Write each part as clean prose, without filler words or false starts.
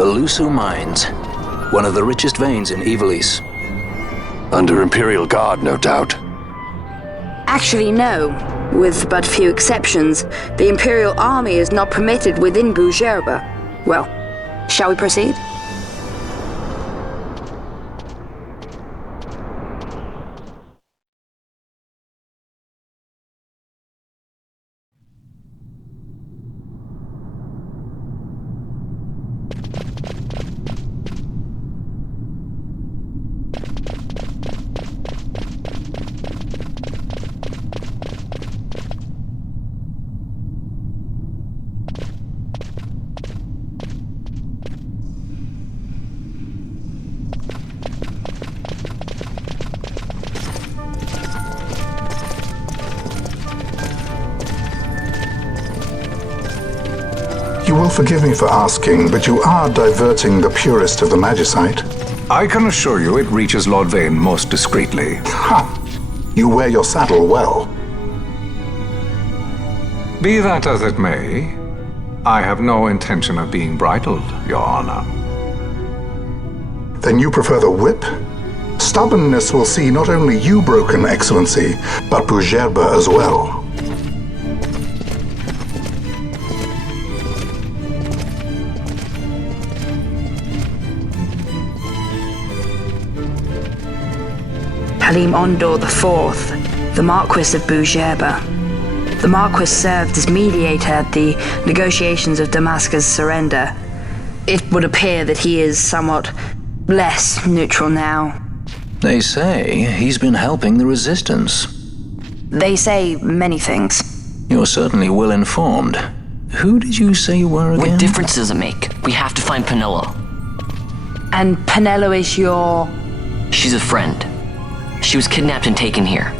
The Lhusu Mines, one of the richest veins in Ivalice. Under Imperial guard, no doubt. Actually, no. With but few exceptions, the Imperial army is not permitted within Bhujerba. Well, shall we proceed? You will forgive me for asking, but you are diverting the purest of the magicite. I can assure you it reaches Lord Vane most discreetly. Ha! You wear your saddle well. Be that as it may, I have no intention of being bridled, Your Honor. Then you prefer the whip? Stubbornness will see not only you broken, Excellency, but Bhujerba as well. Halim Ondor IV, the Marquis of Bhujerba. The Marquis served as mediator at the negotiations of Damascus' surrender. It would appear that he is somewhat less neutral now. They say he's been helping the resistance. They say many things. You're certainly well informed. Who did you say you were again? What difference does it make? We have to find Penelo. And Penelo is your... She's a friend. She was kidnapped and taken here.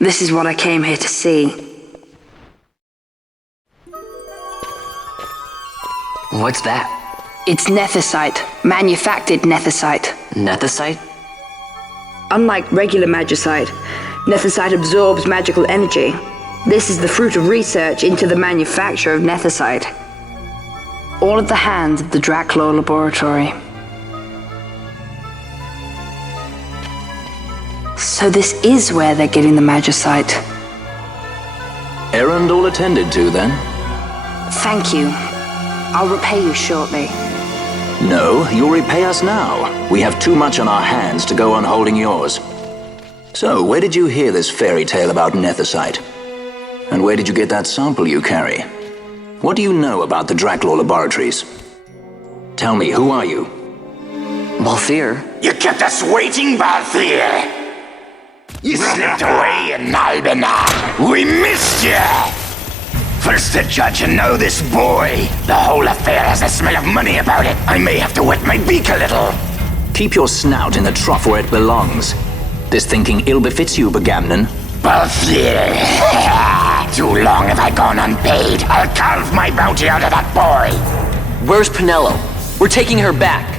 This is what I came here to see. What's that? It's nethicite, manufactured nethicite. Nethicite? Unlike regular magicite, nethicite absorbs magical energy. This is the fruit of research into the manufacture of nethicite. All at the hands of the Dreadnought Laboratory. So this is where they're getting the magicite. Errand all attended to, then? Thank you. I'll repay you shortly. No, you'll repay us now. We have too much on our hands to go on holding yours. So, where did you hear this fairy tale about nethicite? And where did you get that sample you carry? What do you know about the Dreadnought Laboratories? Tell me, who are you? Balthier? You kept us waiting, Balthier! You slipped away in Albina! We missed you! First the judge and now this boy. The whole affair has a smell of money about it. I may have to wet my beak a little. Keep your snout in the trough where it belongs. This thinking ill befits you, Begamnon. Balthier! Too long have I gone unpaid. I'll carve my bounty out of that boy. Where's Penello? We're taking her back.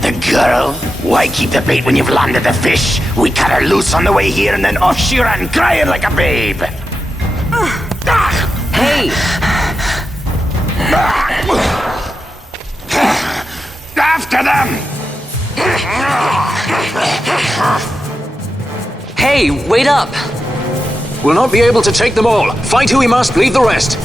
The girl? Why keep the bait when you've landed the fish? We cut her loose on the way here and then off she ran crying like a babe. Hey! After them! Hey, wait up! We'll not be able to take them all. Fight who we must, leave the rest.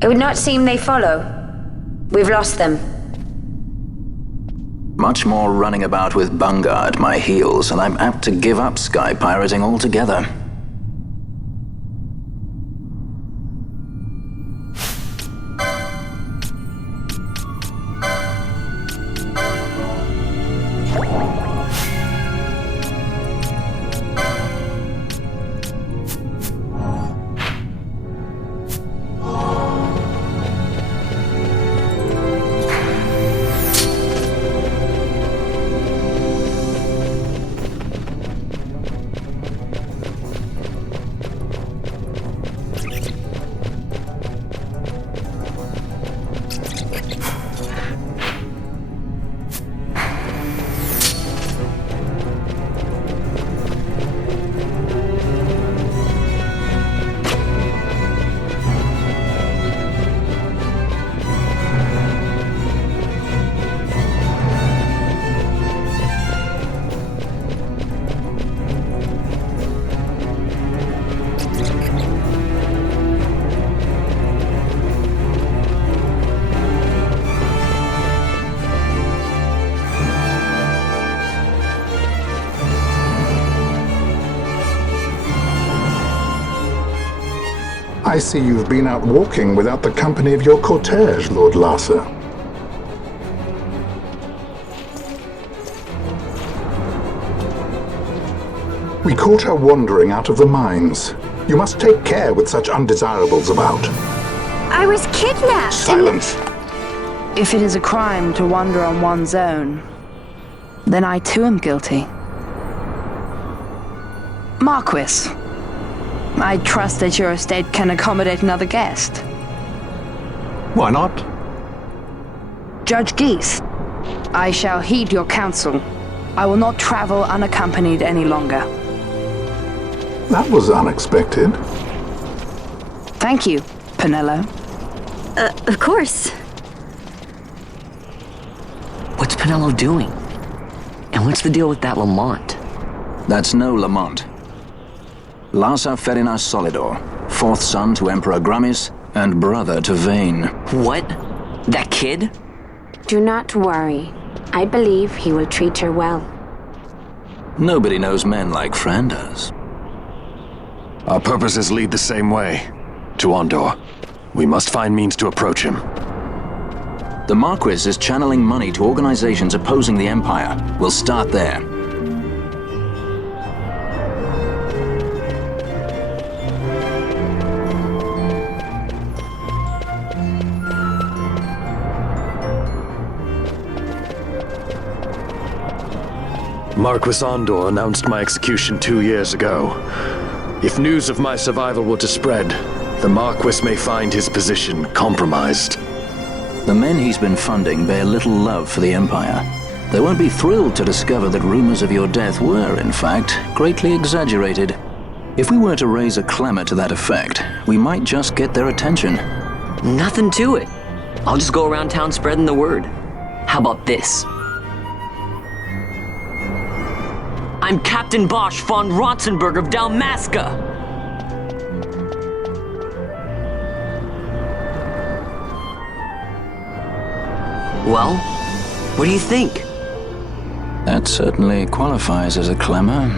It would not seem they follow. We've lost them. Much more running about with Bunga at my heels, and I'm apt to give up sky pirating altogether. I see you've been out walking without the company of your cortege, Lord Larsa. We caught her wandering out of the mines. You must take care with such undesirables about. I was kidnapped. Silence! If it is a crime to wander on one's own, then I too am guilty. Marquis, I trust that your estate can accommodate another guest. Why not? Judge Ghis, I shall heed your counsel. I will not travel unaccompanied any longer. That was unexpected. Thank you, Penello. Of course. What's Penello doing? And what's the deal with that Lamont? That's no Lamont. Larsa Ferinas Solidor, fourth son to Emperor Grummis and brother to Vane. What? That kid? Do not worry. I believe he will treat her well. Nobody knows men like Fran does. Our purposes lead the same way. To Ondor. We must find means to approach him. The Marquis is channeling money to organizations opposing the Empire. We'll start there. Marquis Ondor announced my execution 2 years ago. If news of my survival were to spread, the Marquis may find his position compromised. The men he's been funding bear little love for the Empire. They won't be thrilled to discover that rumors of your death were, in fact, greatly exaggerated. If we were to raise a clamor to that effect, we might just get their attention. Nothing to it. I'll just go around town spreading the word. How about this? I'm Captain Bosch von Ronsenberg of Dalmasca! Well, what do you think? That certainly qualifies as a clamor.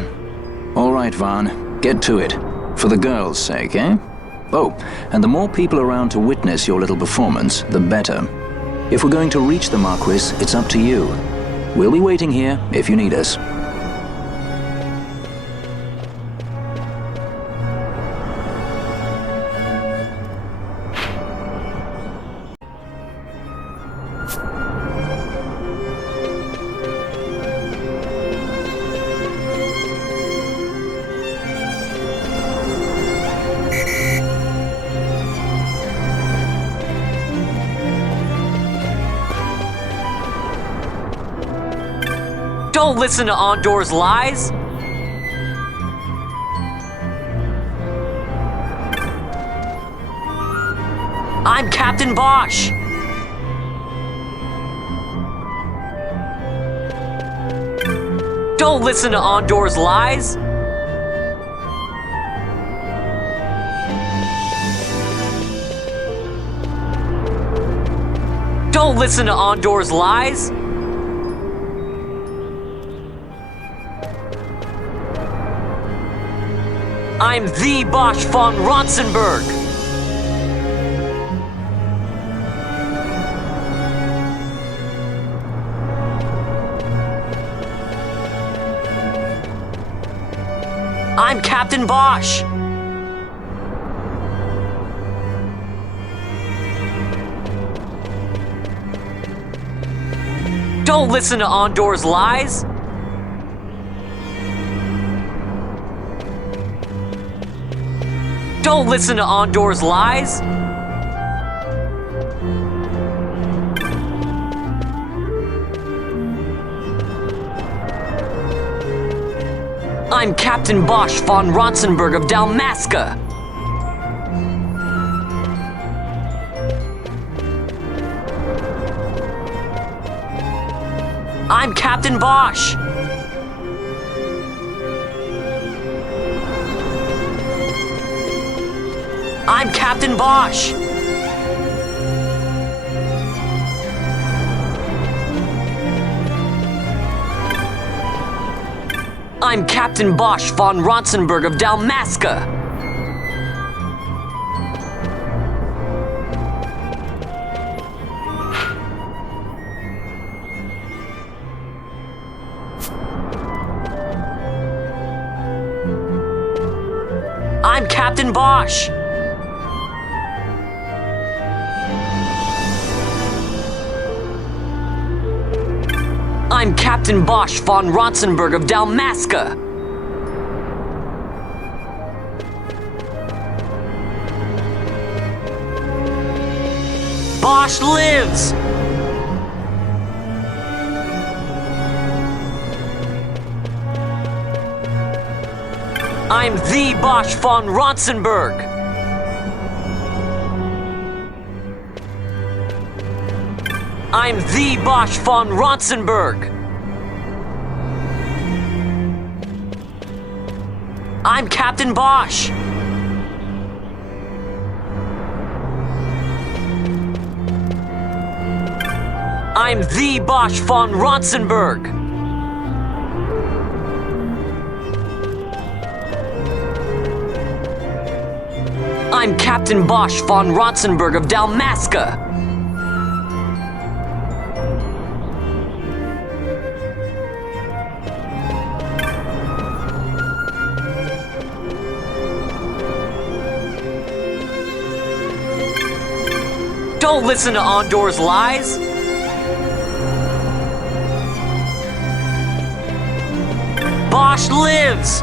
All right, Van, get to it. For the girls' sake, eh? Oh, and the more people around to witness your little performance, the better. If we're going to reach the Marquis, it's up to you. We'll be waiting here if you need us. Don't listen to Ondor's lies! I'm Captain Bosch! Don't listen to Ondor's lies! Don't listen to Ondor's lies! I'm the Bosch von Ronsenberg! I'm Captain Bosch! Don't listen to Ondor's lies! Don't listen to Ondor's lies! I'm Captain Bosch von Ronsenberg of Dalmasca! I'm Captain Bosch! I'm Captain Bosch! I'm Captain Bosch von Ronsenberg of Dalmasca! I'm Captain Bosch! I'm Captain Bosch von Ronsenberg of Dalmasca! Bosch lives! I'm the Bosch von Ronsenberg! I'm the Bosch von Ronsenberg! I'm Captain Bosch! I'm the Bosch von Ronsenberg! I'm Captain Bosch von Ronsenberg of Dalmasca! Don't listen to Ondor's lies! Bosch lives!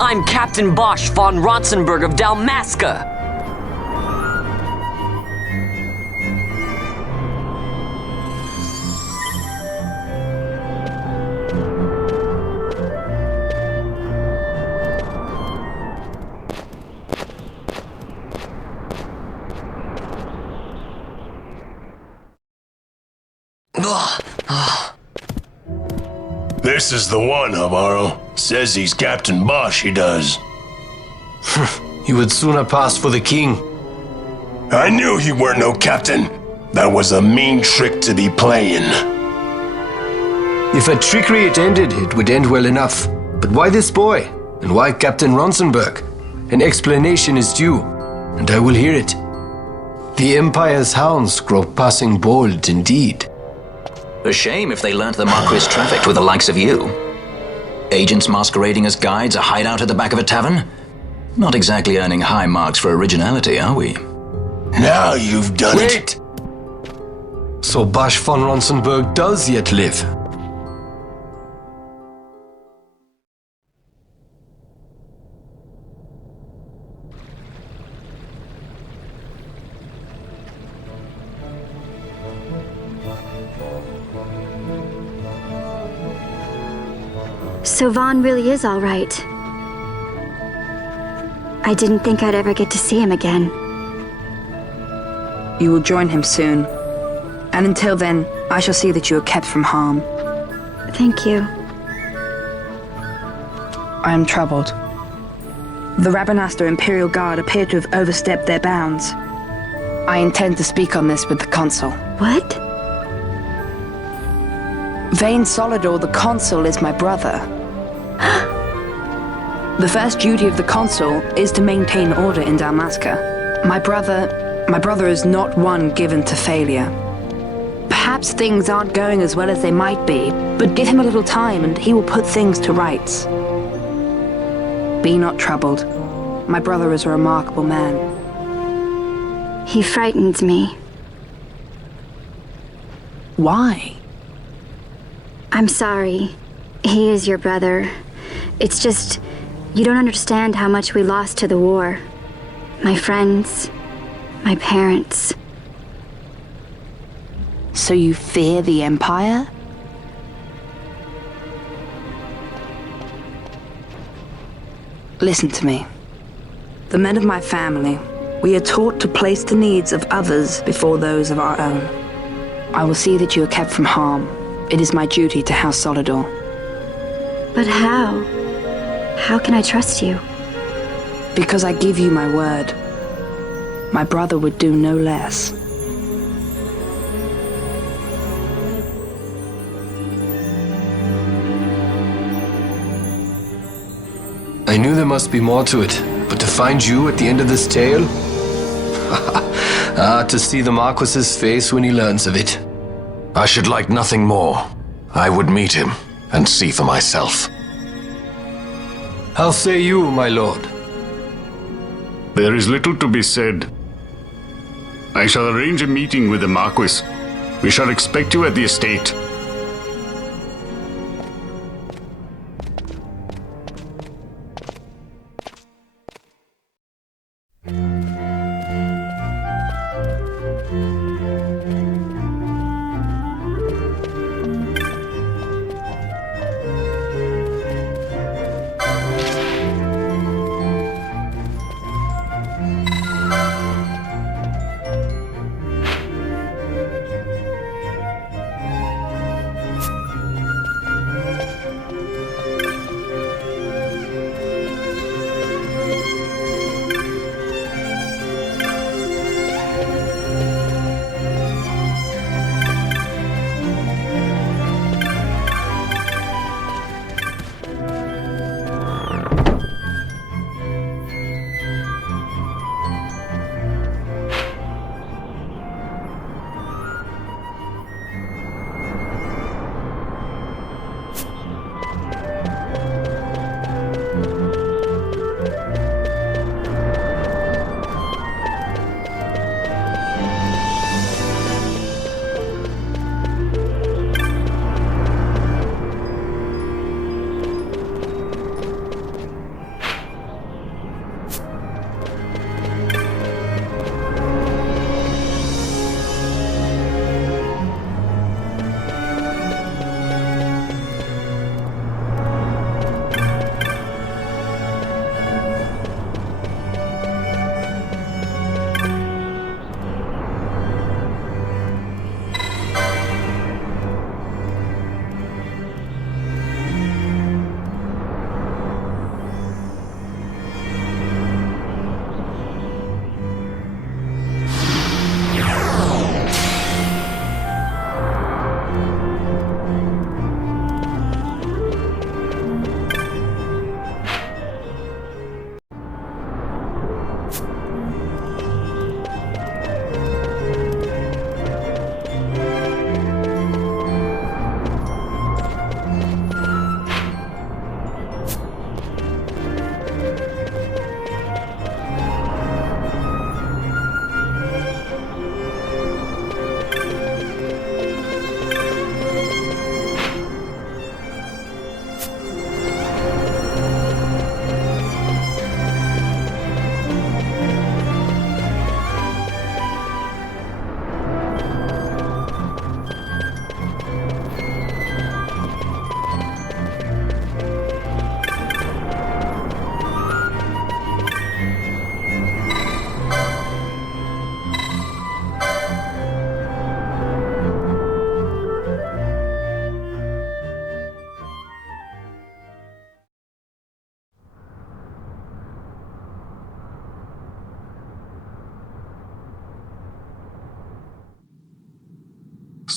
I'm Captain Bosch von Ronsenberg of Dalmasca! This is the one, Amaro. Says he's Captain Bosch, he does. He would sooner pass for the king. I knew he weren't no captain. That was a mean trick to be playing. If a trickery it ended, it would end well enough. But why this boy? And why Captain Ronsenberg? An explanation is due, and I will hear it. The Empire's hounds grow passing bold indeed. A shame if they learnt the Marquis trafficked with the likes of you. Agents masquerading as guides, a hideout at the back of a tavern? Not exactly earning high marks for originality, are we? Now you've done it. Wait! So Bosch von Ronsenberg does yet live? So Vaughn really is all right. I didn't think I'd ever get to see him again. You will join him soon. And until then, I shall see that you are kept from harm. Thank you. I am troubled. The Rabanastre Imperial Guard appear to have overstepped their bounds. I intend to speak on this with the Consul. What? Vane Solidor, the Consul, is my brother. The first duty of the Consul is to maintain order in Dalmasca. My brother is not one given to failure. Perhaps things aren't going as well as they might be, but give him a little time and he will put things to rights. Be not troubled. My brother is a remarkable man. He frightens me. Why? I'm sorry. He is your brother. It's just, you don't understand how much we lost to the war. My friends, my parents. So you fear the Empire? Listen to me. The men of my family, we are taught to place the needs of others before those of our own. I will see that you are kept from harm. It is my duty to House Solidor. But how? How can I trust you? Because I give you my word. My brother would do no less. I knew there must be more to it, but to find you at the end of this tale? To see the Marquis's face when he learns of it. I should like nothing more. I would meet him and see for myself. How say you, my lord? There is little to be said. I shall arrange a meeting with the Marquis. We shall expect you at the estate.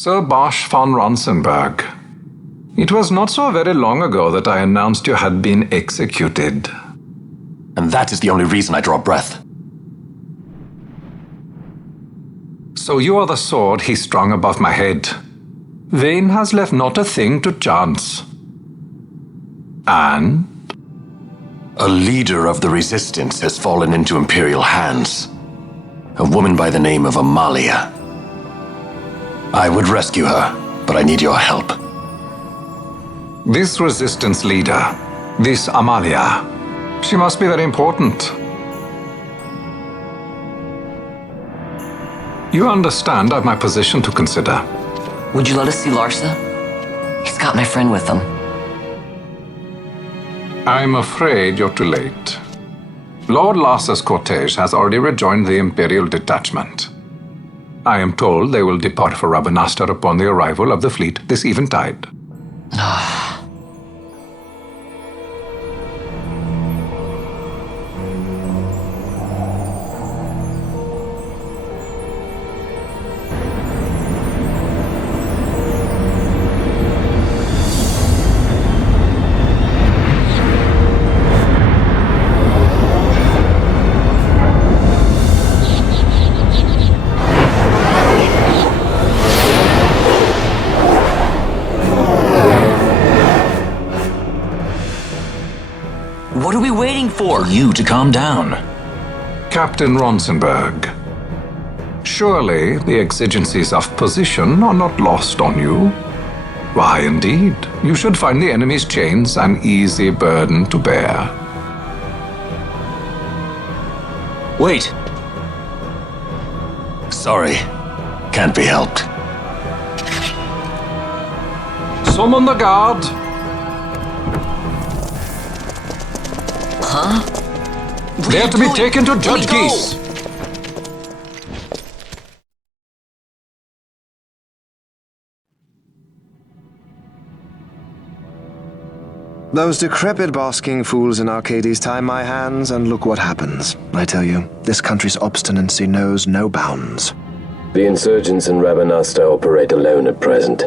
Sir Bosch von Ronsenberg, it was not so very long ago that I announced you had been executed. And that is the only reason I draw breath. So you are the sword he strung above my head. Vane has left not a thing to chance. And? A leader of the Resistance has fallen into Imperial hands. A woman by the name of Amalia. I would rescue her, but I need your help. This Resistance leader, this Amalia, she must be very important. You understand I've my position to consider. Would you let us see Larsa? He's got my friend with him. I'm afraid you're too late. Lord Larsa's cortege has already rejoined the Imperial detachment. I am told they will depart for Rabanastre upon the arrival of the fleet this eventide. for? You to calm down. Captain Ronsenberg, surely the exigencies of position are not lost on you. Why, indeed, you should find the enemy's chains an easy burden to bear. Wait. Sorry. Can't be helped. Summon the guard. Huh? They are to be taken to Judge Ghis. Those decrepit basking fools in Arcades tie my hands, and look what happens. I tell you, this country's obstinacy knows no bounds. The insurgents in Rabanasta operate alone at present.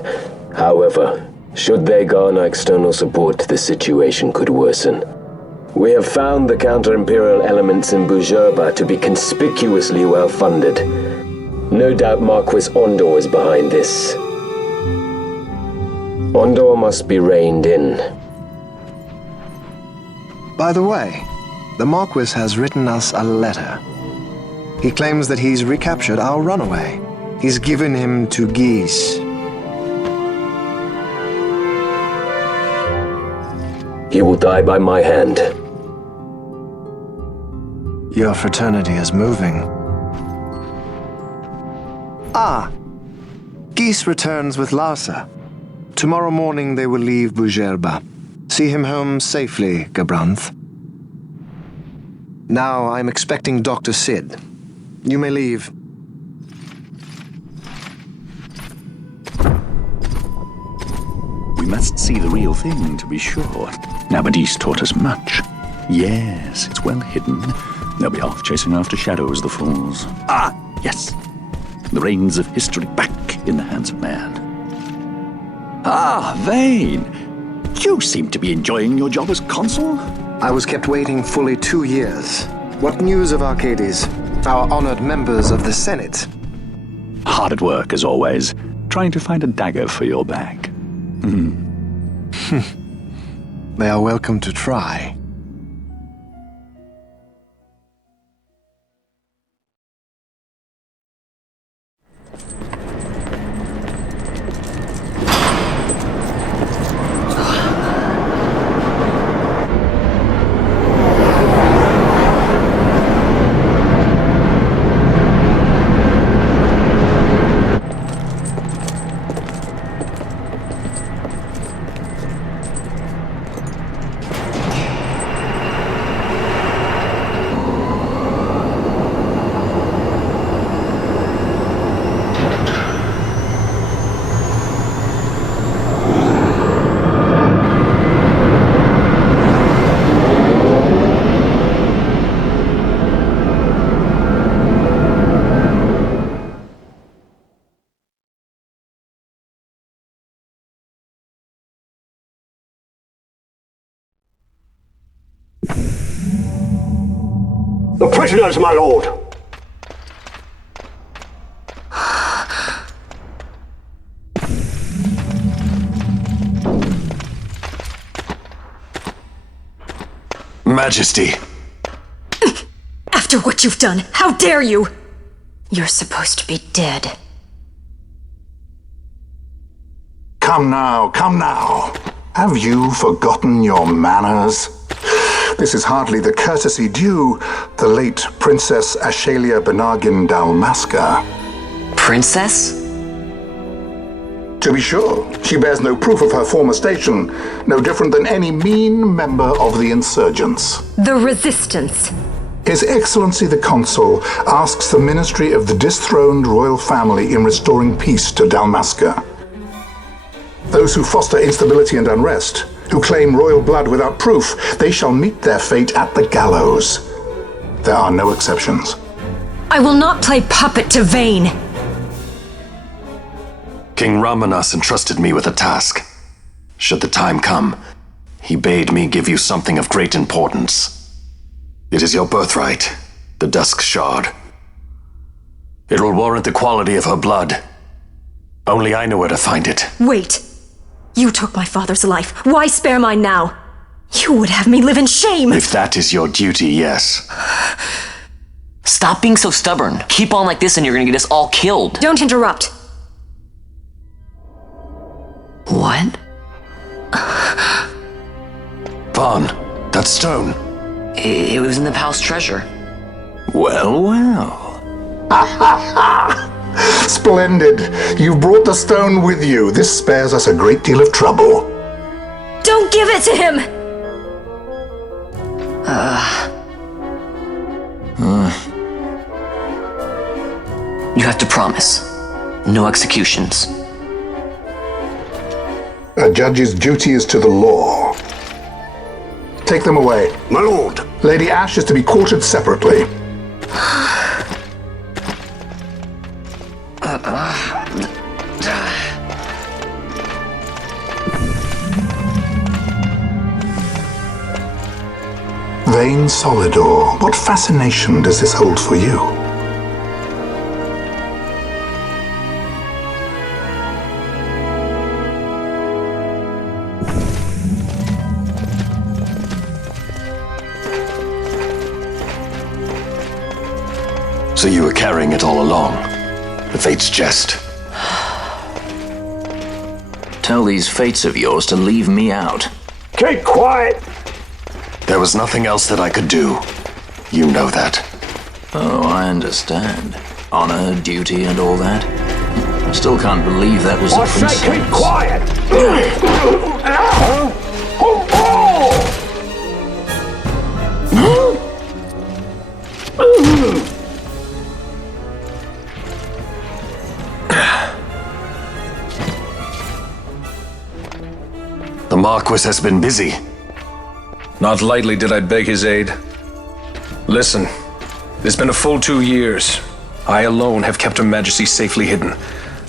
However, should they garner external support, the situation could worsen. We have found the counter-imperial elements in Bhujerba to be conspicuously well-funded. No doubt Marquis Ondor is behind this. Ondor must be reined in. By the way, the Marquis has written us a letter. He claims that he's recaptured our runaway. He's given him to Ghis. He will die by my hand. Your fraternity is moving. Ah! Ghis returns with Larsa. Tomorrow morning they will leave Bhujerba. See him home safely, Gabranth. Now I'm expecting Dr. Sid. You may leave. We must see the real thing, to be sure. Nabadis taught us much. Yes, it's well hidden. They'll be off chasing after shadows, the fools. Ah, yes. The reins of history back in the hands of man. Ah, Vane. You seem to be enjoying your job as consul. I was kept waiting fully 2 years. What news of Arcades? Our honored members of the Senate? Hard at work, as always, trying to find a dagger for your back. They are welcome to try. The prisoners, my lord! Majesty! After what you've done, how dare you? You're supposed to be dead. Come now, come now. Have you forgotten your manners? This is hardly the courtesy due the late Princess Ashalia Benargin Dalmasca. Princess? To be sure, she bears no proof of her former station, no different than any mean member of the insurgents. The Resistance. His Excellency the Consul asks the Ministry of the dethroned royal family in restoring peace to Dalmasca. Those who foster instability and unrest, who claim royal blood without proof, they shall meet their fate at the gallows. There are no exceptions. I will not play puppet to Vane. King Ramanas entrusted me with a task. Should the time come, he bade me give you something of great importance. It is your birthright, the Dusk Shard. It will warrant the quality of her blood. Only I know where to find it. Wait. You took my father's life. Why spare mine now? You would have me live in shame! If that is your duty, yes. Stop being so stubborn. Keep on like this and you're gonna get us all killed. Don't interrupt. What? Vaughn, that stone. It was in the palace treasure. Well, well. Splendid. You've brought the stone with you. This spares us a great deal of trouble. Don't give it to him! You have to promise. No executions. A judge's duty is to the law. Take them away. My lord. Lady Ash is to be quartered separately. Vain Solidor, what fascination does this hold for you? So you were carrying it all along. The Fate's jest. Tell these fates of yours to leave me out. Keep quiet! There was nothing else that I could do. You know that. Oh, I understand. Honor, duty, and all that. I still can't believe that was a princess. I say keep quiet! The Marquis has been busy. Not lightly did I beg his aid. Listen, it's been a full 2 years. I alone have kept Her Majesty safely hidden.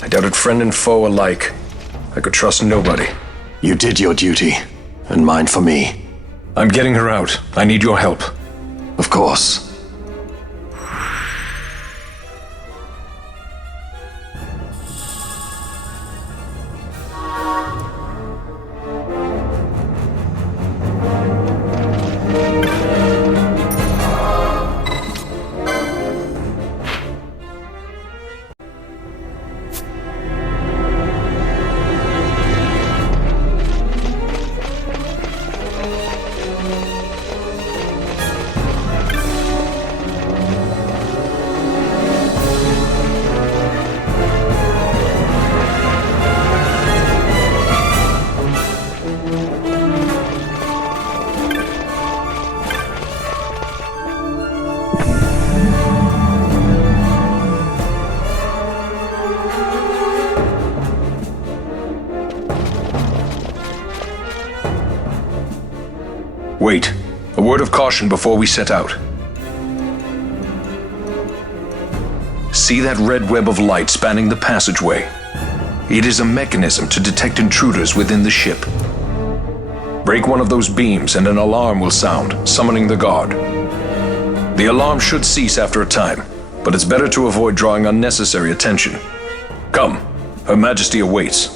I doubted friend and foe alike. I could trust nobody. You did your duty, and mine for me. I'm getting her out. I need your help. Of course. Wait. A word of caution before we set out. See that red web of light spanning the passageway? It is a mechanism to detect intruders within the ship. Break one of those beams and an alarm will sound, summoning the guard. The alarm should cease after a time, but it's better to avoid drawing unnecessary attention. Come, Her Majesty awaits.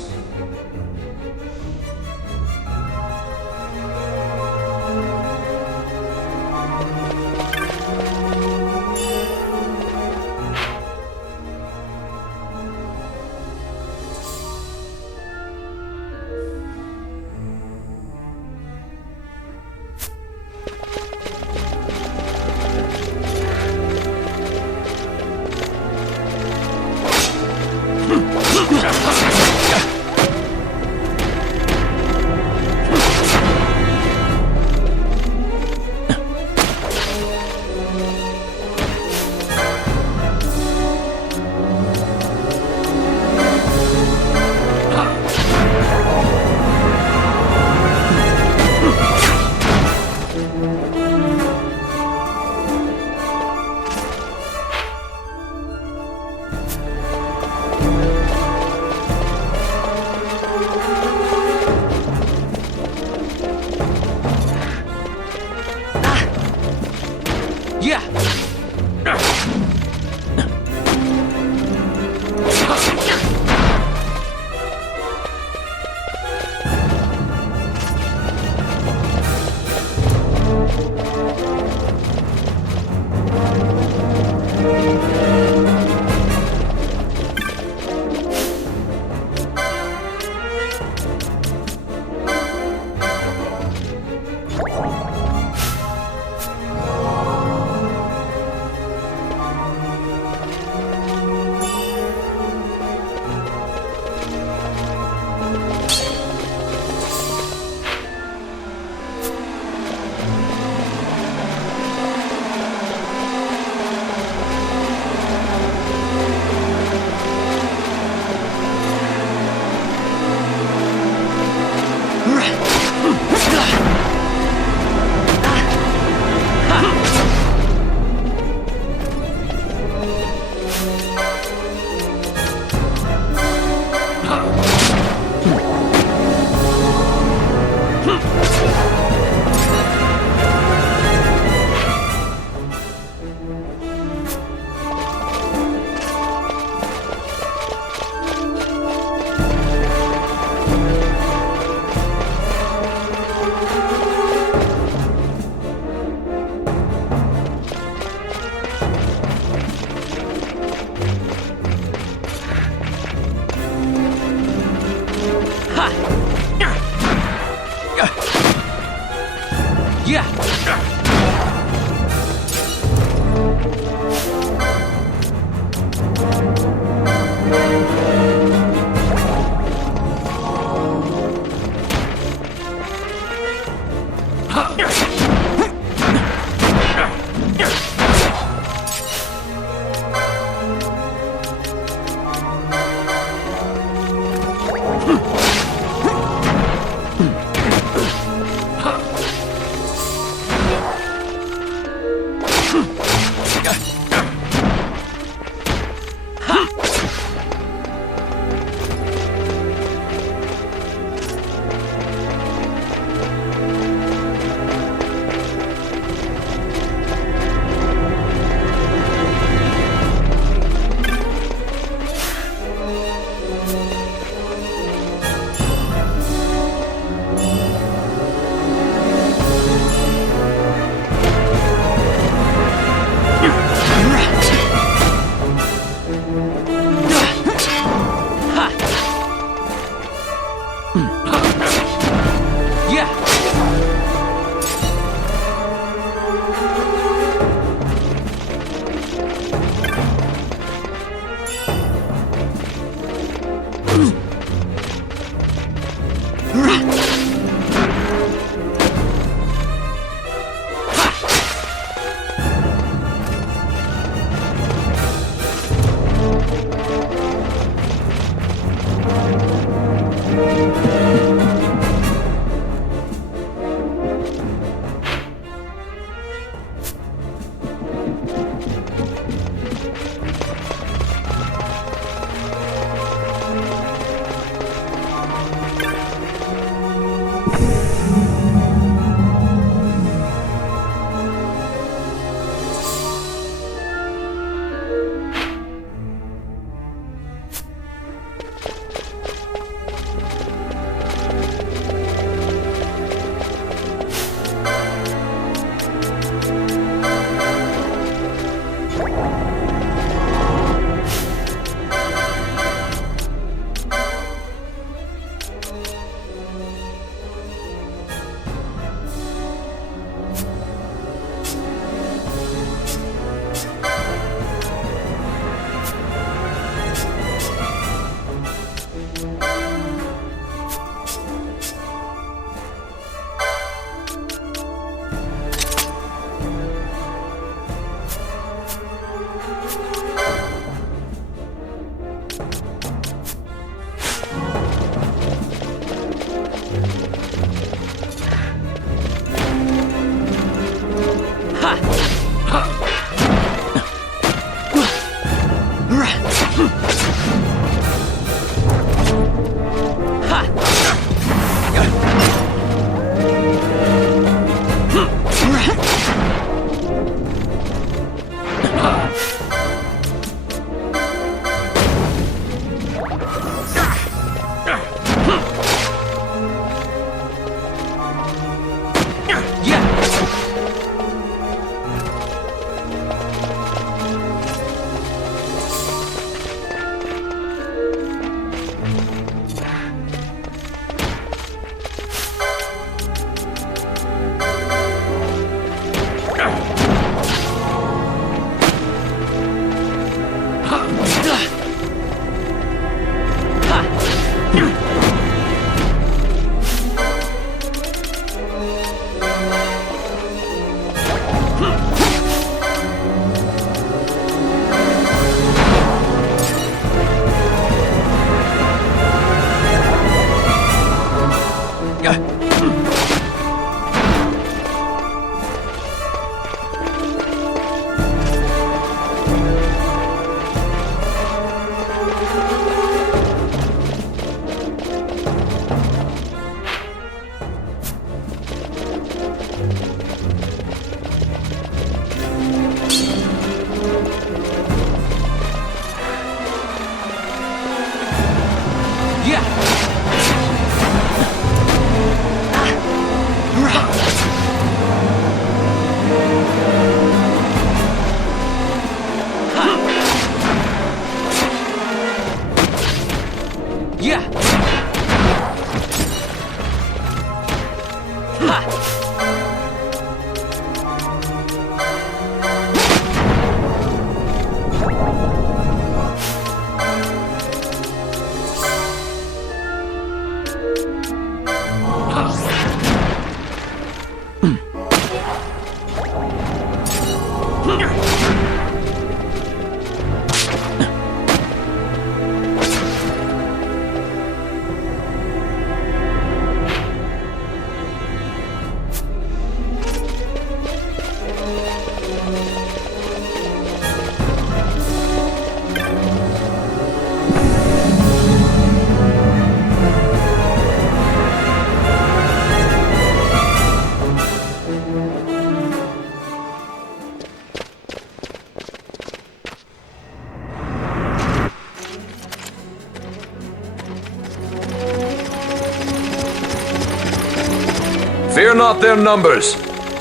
out their numbers.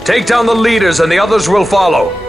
Take down the leaders and the others will follow.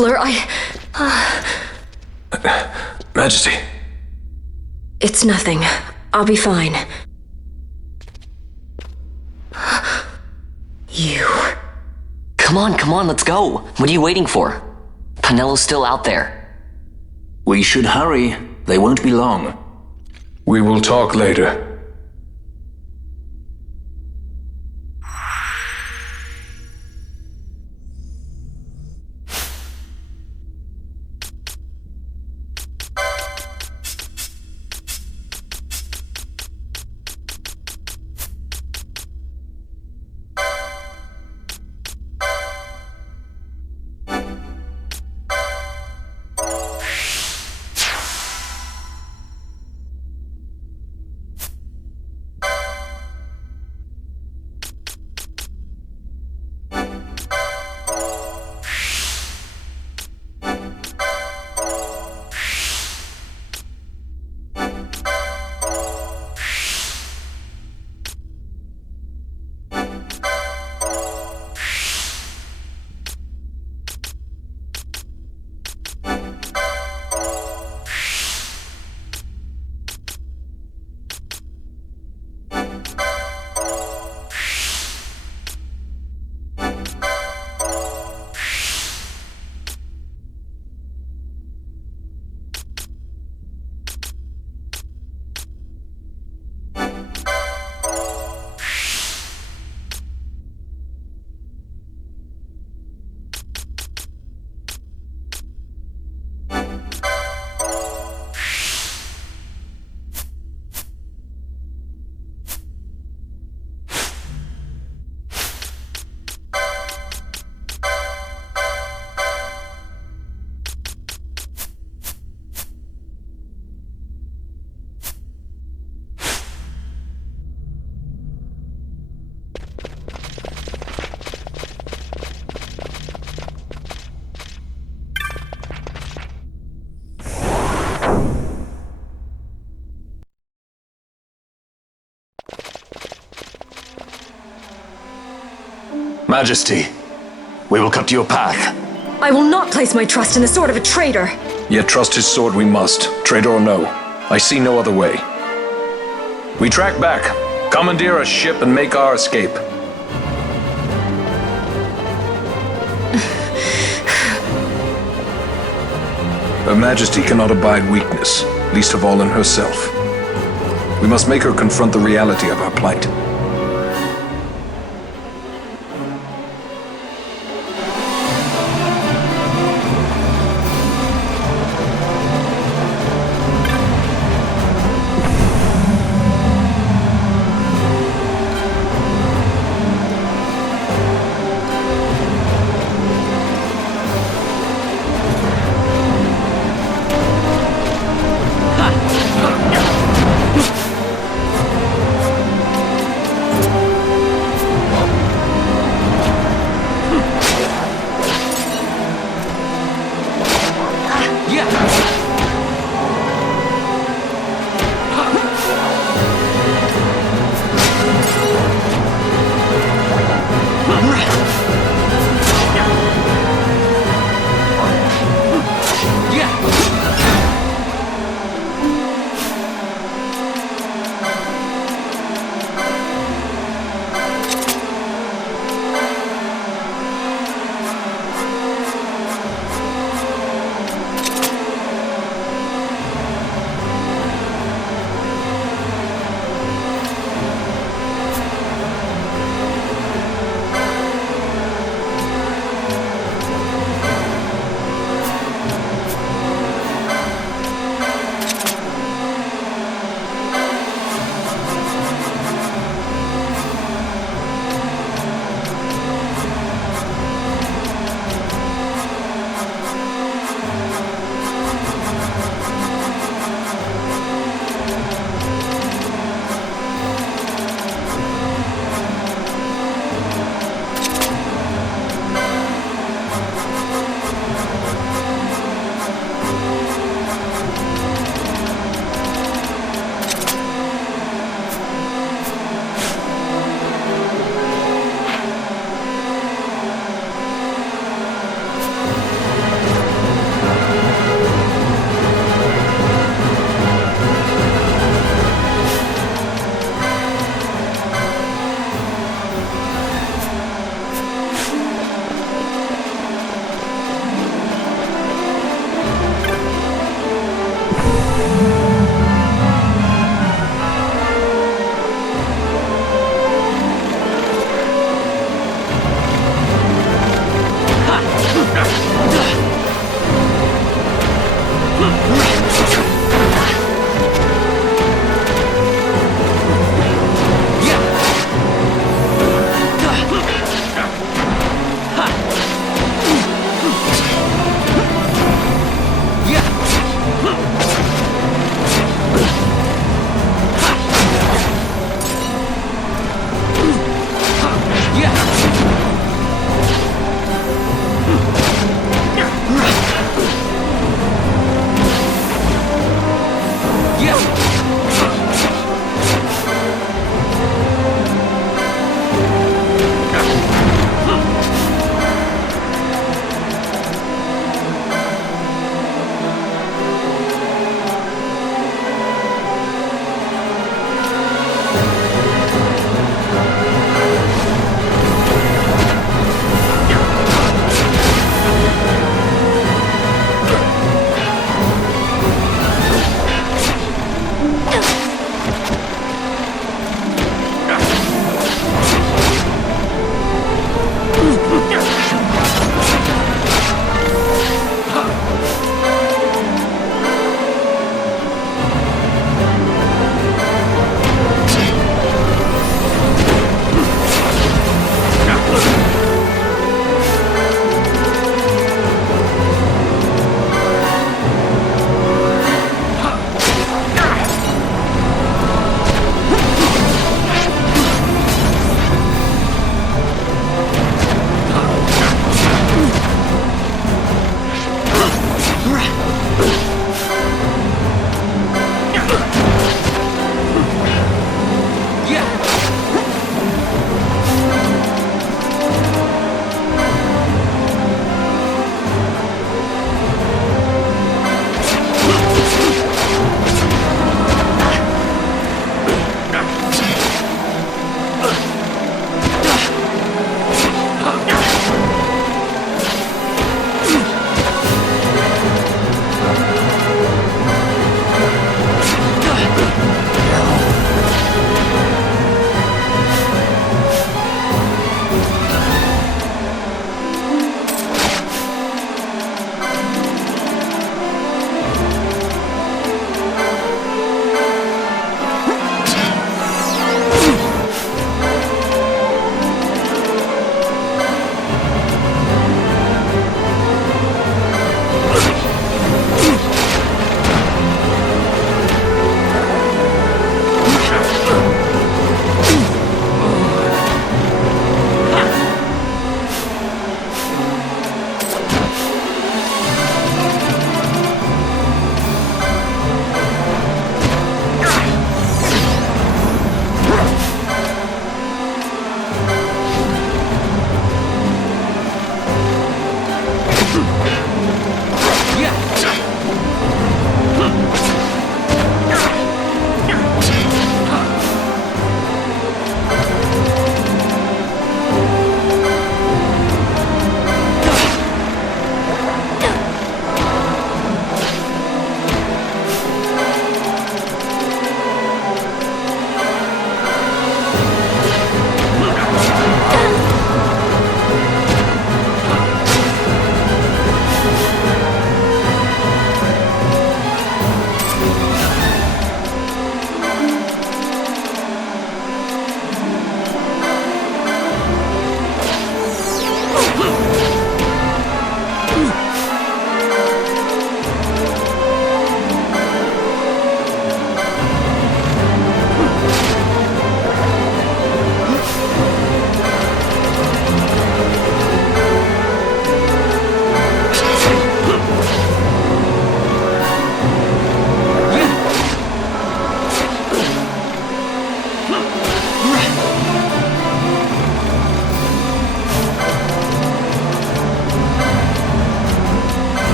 Fleur, Majesty. It's nothing. I'll be fine. You. Come on, let's go. What are you waiting for? Penello's still out there. We should hurry. They won't be long. We will talk later. Majesty, we will cut your path. I will not place my trust in the sword of a traitor. Yet trust his sword we must, traitor or no. I see no other way. We track back, commandeer a ship and make our escape. Her Majesty cannot abide weakness, least of all in herself. We must make her confront the reality of our plight.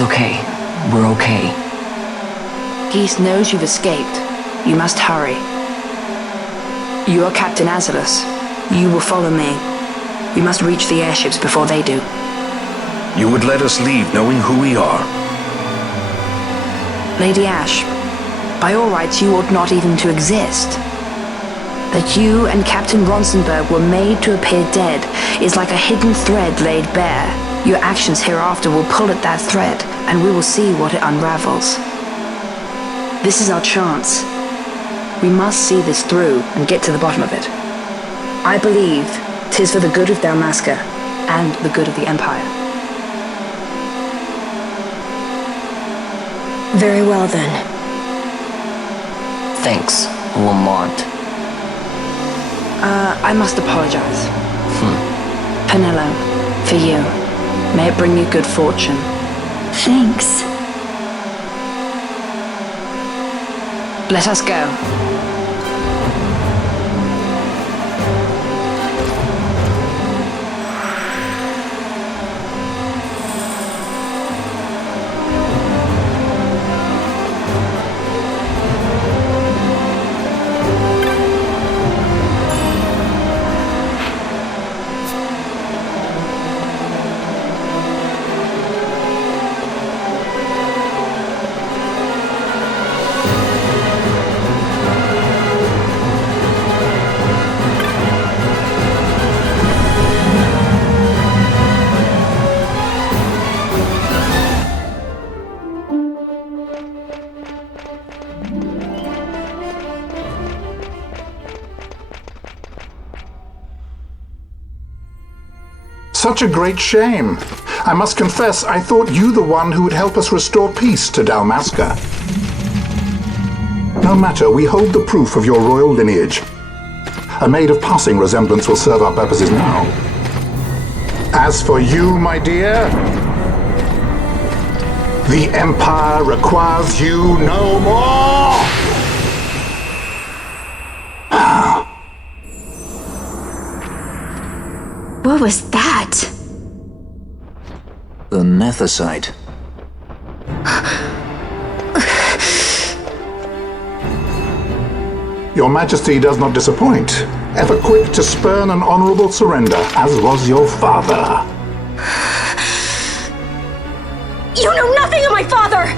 It's okay. We're okay. Ghis knows you've escaped. You must hurry. You are Captain Azalus. You will follow me. We must reach the airships before they do. You would let us leave knowing who we are? Lady Ash, By all rights, you ought not even to exist. That you and Captain Ronsenberg were made to appear dead is like a hidden thread laid bare. Your actions hereafter will pull at that thread, and we will see what it unravels. This is our chance. We must see this through and get to the bottom of it. I believe 'tis for the good of Dalmasca and the good of the Empire. Very well then. Thanks, Lamont. I must apologize. Penelo, for you. May it bring you good fortune. Thanks. Let us go. Such a great shame. I must confess, I thought you the one who would help us restore peace to Dalmasca. No matter, we hold the proof of your royal lineage. A maid of passing resemblance will serve our purposes now. As for you, my dear, the Empire requires you no more! What was that? The Nethicite. Your Majesty does not disappoint. Ever quick to spurn an honorable surrender, as was your father. You know nothing of my father!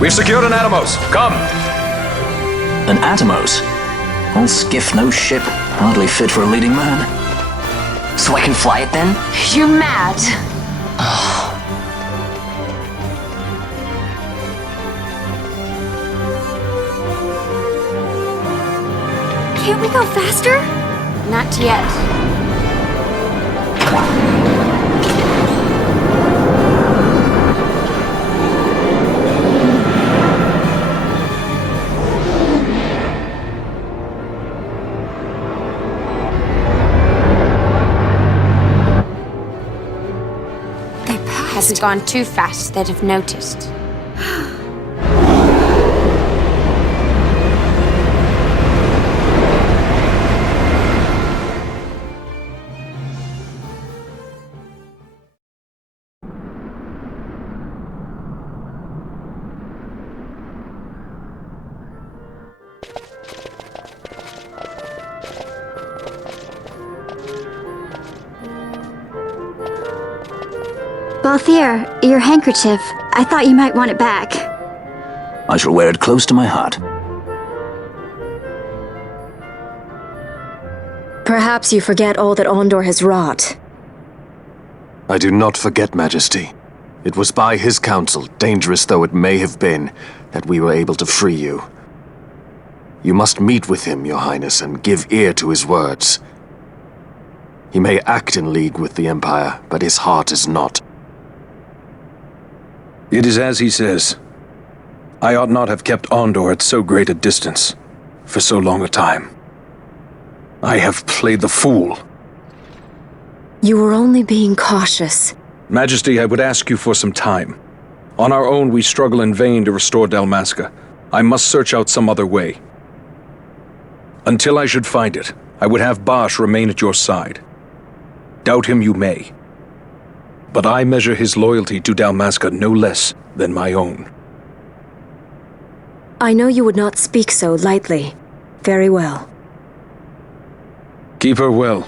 We've secured an Atomos. Come! An Atomos? All skiff, no ship. Hardly fit for a leading man. So I can fly it then? You're mad. Can't we go faster? Not yet. Hasn't gone too fast, they'd have noticed. Balthier, your handkerchief. I thought you might want it back. I shall wear it close to my heart. Perhaps you forget all that Ondor has wrought. I do not forget, Majesty. It was by his counsel, dangerous though it may have been, that we were able to free you. You must meet with him, Your Highness, and give ear to his words. He may act in league with the Empire, but his heart is not. It is as he says. I ought not have kept Ondor at so great a distance, for so long a time. I have played the fool. You were only being cautious. Majesty, I would ask you for some time. On our own, we struggle in vain to restore Dalmasca. I must search out some other way. Until I should find it, I would have Bosch remain at your side. Doubt him you may. But I measure his loyalty to Dalmasca no less than my own. I know you would not speak so lightly. Very well. Keep her well.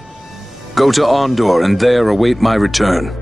Go to Ondor and there await my return.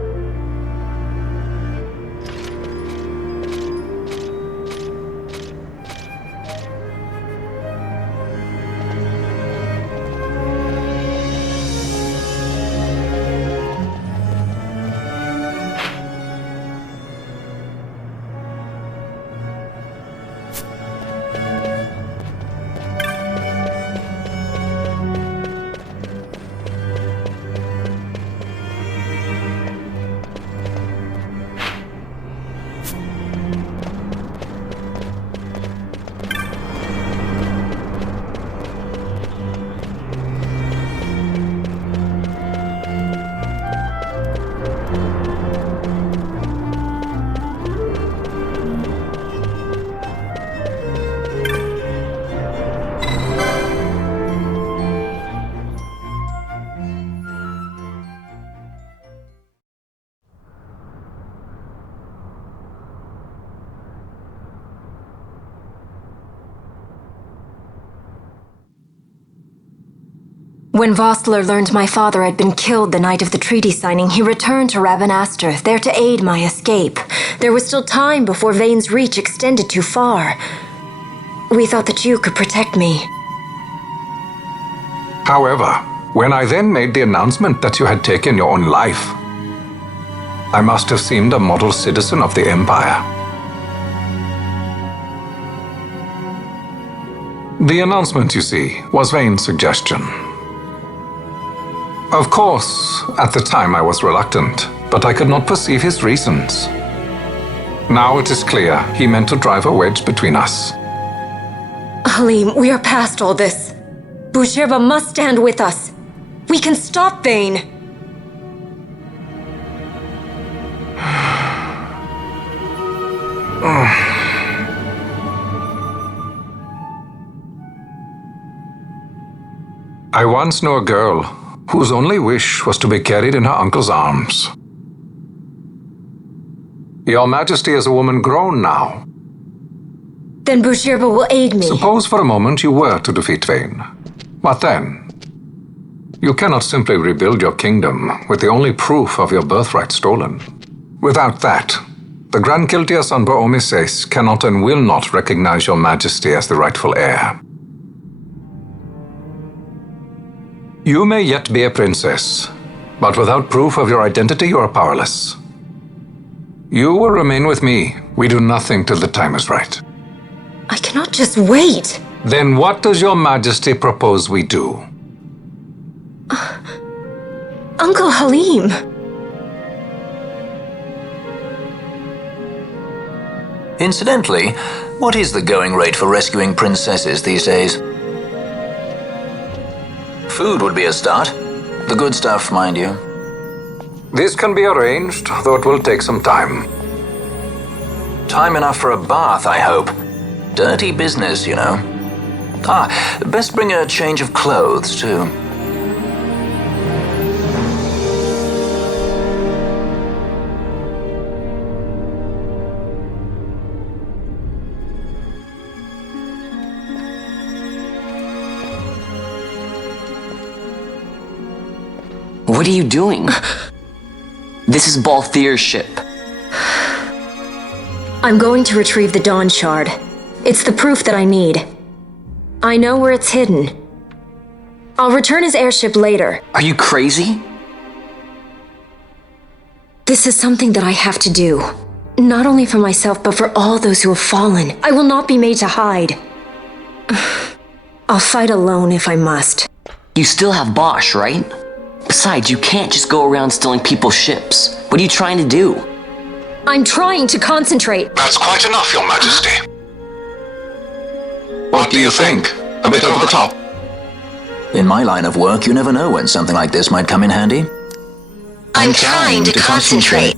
When Vossler learned my father had been killed the night of the treaty signing, he returned to Ravenastre, there to aid my escape. There was still time before Vane's reach extended too far. We thought that you could protect me. However, when I then made the announcement that you had taken your own life, I must have seemed a model citizen of the Empire. The announcement, you see, was Vane's suggestion. Of course, at the time I was reluctant, but I could not perceive his reasons. Now it is clear he meant to drive a wedge between us. Halim, we are past all this. Bhujerba must stand with us. We can stop Vane. I once knew a girl whose only wish was to be carried in her uncle's arms. Your Majesty is a woman grown now. Then Bhujerba will aid me. Suppose for a moment you were to defeat Vane. What then? You cannot simply rebuild your kingdom with the only proof of your birthright stolen. Without that, The Grand Kiltias on Bo-Omises cannot and will not recognize your majesty as the rightful heir. You may yet be a princess, but without proof of your identity, you are powerless. You will remain with me. We do nothing till the time is right. I cannot just wait. Then what does your majesty propose we do? Uncle Halim. Incidentally, what is the going rate for rescuing princesses these days? Food would be a start. The good stuff, mind you. This can be arranged, though it will take some time. Time enough for a bath, I hope. Dirty business, you know. Best bring a change of clothes, too. What are you doing? This is Balthier's ship. I'm going to retrieve the Dawn Shard. It's the proof that I need. I know where it's hidden. I'll return his airship later. Are you crazy? This is something that I have to do. Not only for myself, but for all those who have fallen. I will not be made to hide. I'll fight alone if I must. You still have Bosch, right? Besides, you can't just go around stealing people's ships. What are you trying to do? I'm trying to concentrate. That's quite enough, Your Majesty. What do you think? A bit over the top? In my line of work, you never know when something like this might come in handy. I'm trying to concentrate.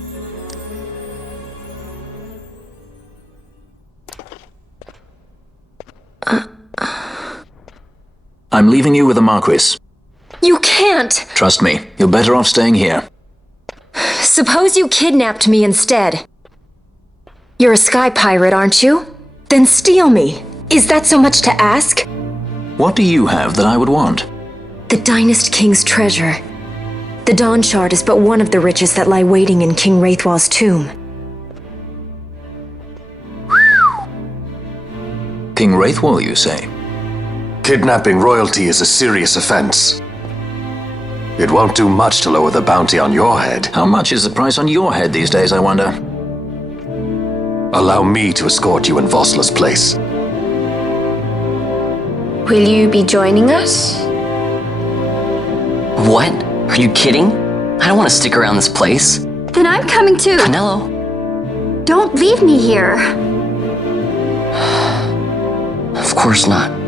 I'm leaving you with the Marquis. You can't! Trust me, you're better off staying here. Suppose you kidnapped me instead. You're a sky pirate, aren't you? Then steal me. Is that so much to ask? What do you have that I would want? The Dynast King's treasure. The Dawn Shard is but one of the riches that lie waiting in King Wraithwall's tomb. King Wraithwall, you say? Kidnapping royalty is a serious offense. It won't do much to lower the bounty on your head. How much is the price on your head these days, I wonder? Allow me to escort you in Vosla's place. Will you be joining us? What? Are you kidding? I don't want to stick around this place. Then I'm coming too. Canelo. Don't leave me here. Of course not.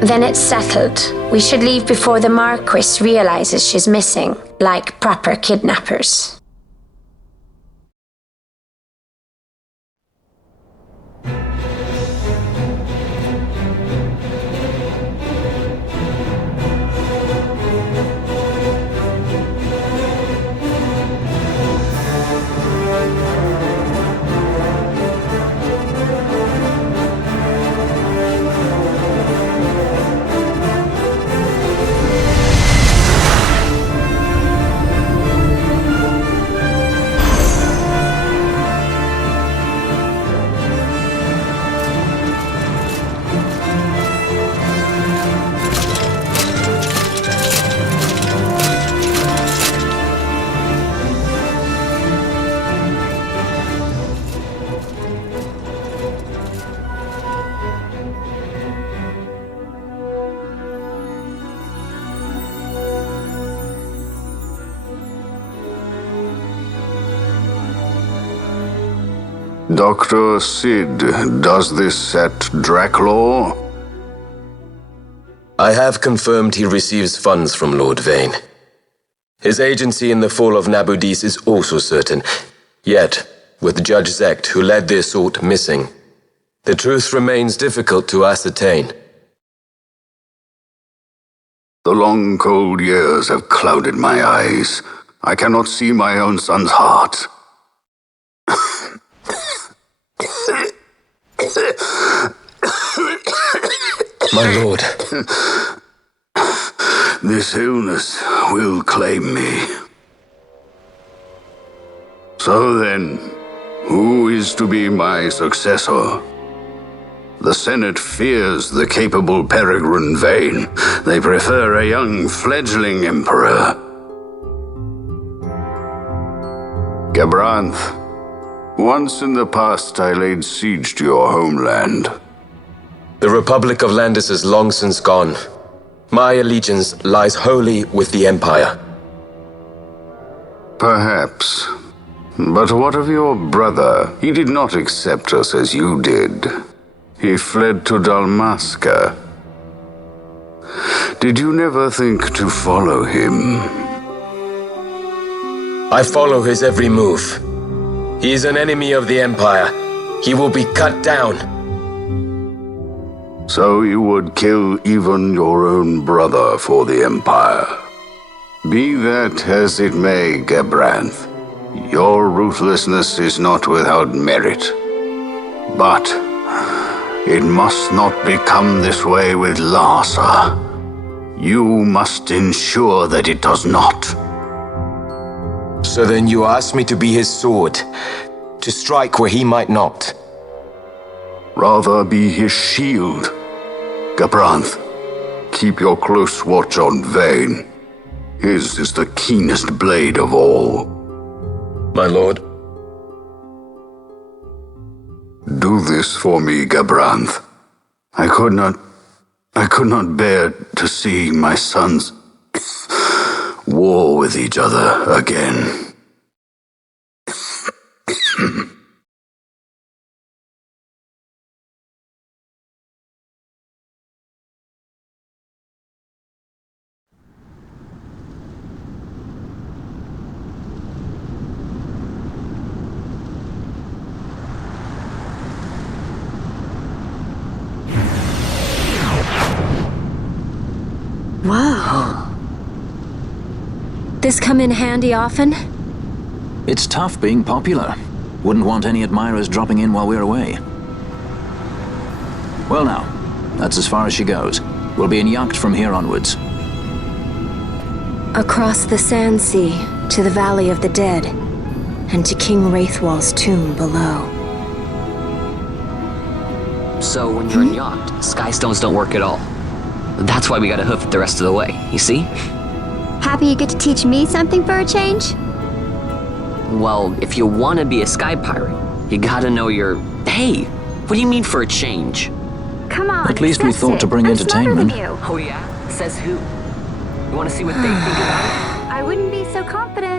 Then it's settled. We should leave before the Marquis realizes she's missing, like proper kidnappers. Dr. Sid, does this set Draclaw? I have confirmed he receives funds from Lord Vane. His agency in the fall of Nabudis is also certain. Yet, with Judge Zekt, who led the assault, missing, the truth remains difficult to ascertain. The long, cold years have clouded my eyes. I cannot see my own son's heart. My lord. This illness will claim me. So then, Who is to be my successor? The Senate fears the capable Peregrine Vane. They prefer a young fledgling emperor. Gabranth, once in the past I laid siege to your homeland. The Republic of Landis is long since gone. My allegiance lies wholly with the Empire. Perhaps. But what of your brother? He did not accept us as you did. He fled to Dalmasca. Did you never think to follow him? I follow his every move. He is an enemy of the Empire. He will be cut down. So you would kill even your own brother for the Empire. Be that as it may, Gabranth, your ruthlessness is not without merit. But it must not become this way with Larsa. You must ensure that it does not. So then you ask me to be his sword, to strike where he might not. Rather be his shield. Gabranth, keep your close watch on Vane. His is the keenest blade of all. My lord. Do this for me, Gabranth. I could not bear to see my sons war with each other again. Whoa. This come in handy often? It's tough being popular. Wouldn't want any admirers dropping in while we're away. Well now, that's as far as she goes. We'll be in yacht from here onwards. Across the Sand Sea, to the Valley of the Dead, and to King Wraithwall's tomb below. So when you're in yacht, skystones don't work at all. That's why we gotta hoof it the rest of the way, you see? Happy you get to teach me something for a change? Well, if you want to be a sky pirate, you gotta know your... Hey, what do you mean for a change? Come on, at least we thought to bring entertainment. Oh yeah? Says who? You want to see what they think about it? I wouldn't be so confident.